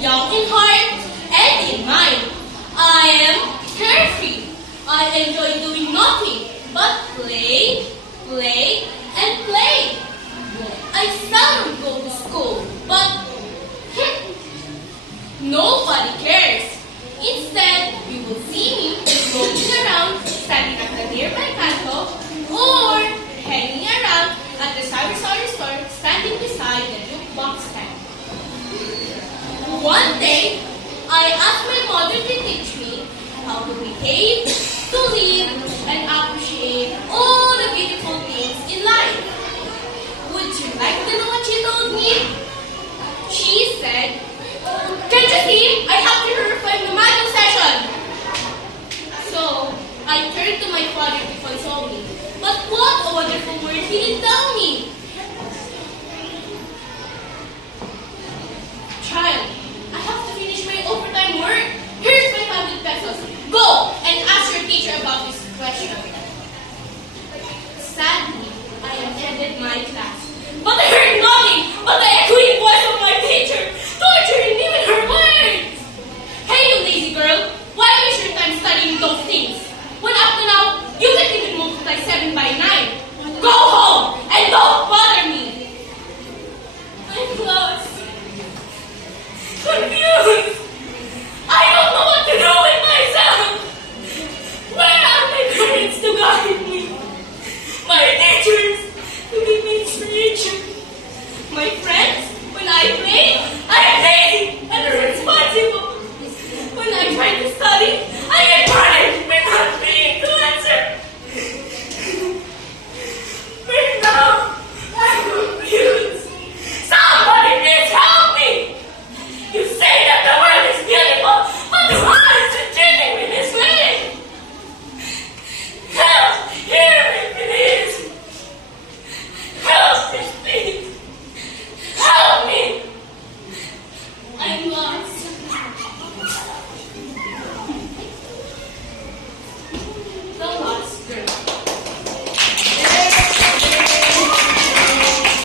young in heart and in mind. I am carefree. I enjoy doing nothing but play, play, and play. I seldom go to school, but nobody cares. Instead, you will see me roaming around, standing at the nearby canto, or hanging around at the sari-sari store, standing beside the jukebox stand. One day, I asked my mother to teach me how to behave, to live, and appreciate all the beautiful things in life. Would you like to know what she told me? She said, "Can't you see? I have to refine the manual session." So, I turned to my father to console me. But what a wonderful word he did tell me. "Child, I have to finish my overtime work. Here's 500 pesos. Go and ask your teacher about this question." Sadly, I attended my class. But I heard nothing but the echoing voice of my teacher, torturing me with her words. "Hey, you lazy girl, why waste your time studying those things? When up to now, you can't even multiply 7 by 9. Go home and don't bother me." I'm lost.